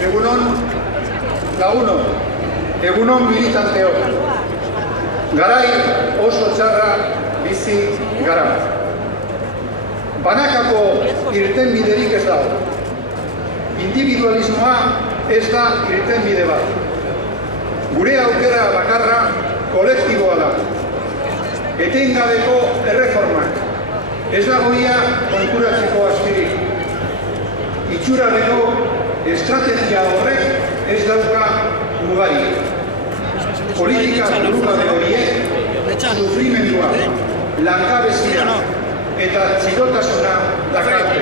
Egunon, laguno, egunon militanteok. Garai oso txarra bizi gara. Banakako irtenbiderik ez dago. Individualismoa ez da irtenbide bat. Gure aukera bakarra kolektiboa da. Etengabeko erreformak. Ez dagoia konturatzeko askirik. Itxurareko estrategia horrek ez dauka mugari. Politika burugabe horiek sufrimendua, langabezia eta txirotasuna dakarte.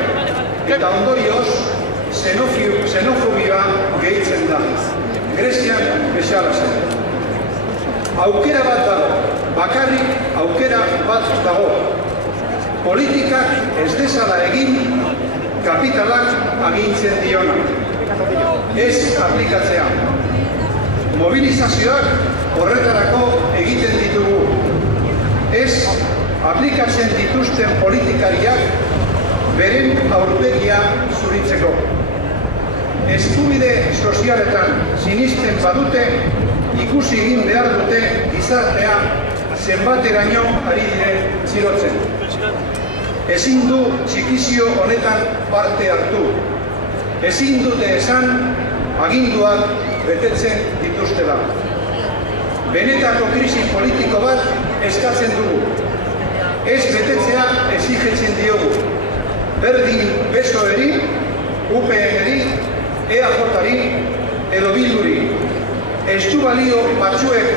Eta ondorioz, xenofobia gehitzen da. Grezian bezala zen. Aukera bat dago, bakarrik aukera bat dago. Politikak ez dezala egin kapitalak agintzen diona. Ez aplikatzea. Mobilizazioak horretarako egiten ditugu. Ez aplikatzen dituzten politikariak beren aurpegia zuritzeko. Eskubide sozialetan sinisten badute, ikusi egin behar dute gizartea zenbateraino ari diren txirotzen. Ezin du txikizio honetan parte hartu. Ezin dute esan aginduak betetzen dituztela. Benetako krisi politiko bat eskatzen dugu. Ez betetzea exigetzen diogu. Berdin PSOE-ri, UPN-ri, EAJ-ri edo Bilduri. Ez du balio batzuek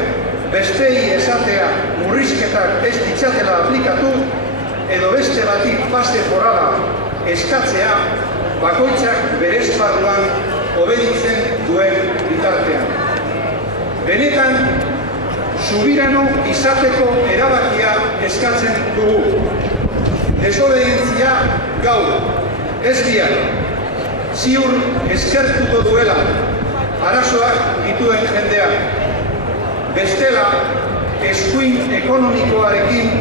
bestei esatea murrizketak ez ditzatela aplikatu edo beste bati pase forala eskatzea bakoitzak bere esparruan obeditzen duen bitartean. Benetan, subirano izateko erabakia eskatzen dugu. Desobedientzia gaur, ez bihar, ziur eskertuko duela arazoak dituen jendeak. Bestela, eskuin ekonomikoarekin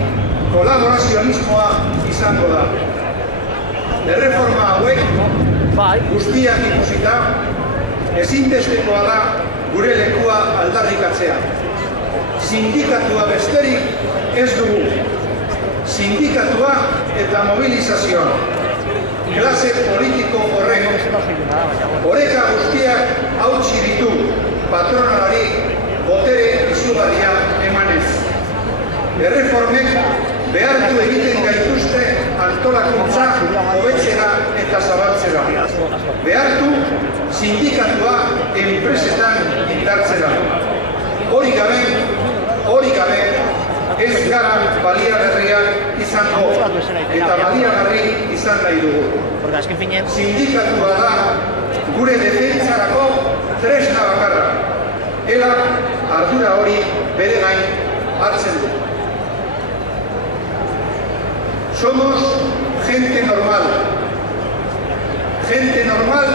kolaborazionismoa izango da. Erreforma hauek guztiak ikusita, ezinbestekoa da gure lekua aldarrikatzea. Sindikatua besterik ez dugu. Sindikatua eta mobilizazioa. Klase politiko horrek. Oreka guztiak hautsi ditu patronalari botere izugarria emanez. Erreformek behartu egiten gaituzte antolakuntza hobetzera eta zabaltzera. Behartu sindikatua enpresetan indartzera. Hori gabe, ez gara baliagarriak izango eta baliagarri izan nahi dugu. Sindikatua da gure defentsarako tresna bakarra. Elak ardura hori bere gain hartzen du. Somos gente normal. Gente normal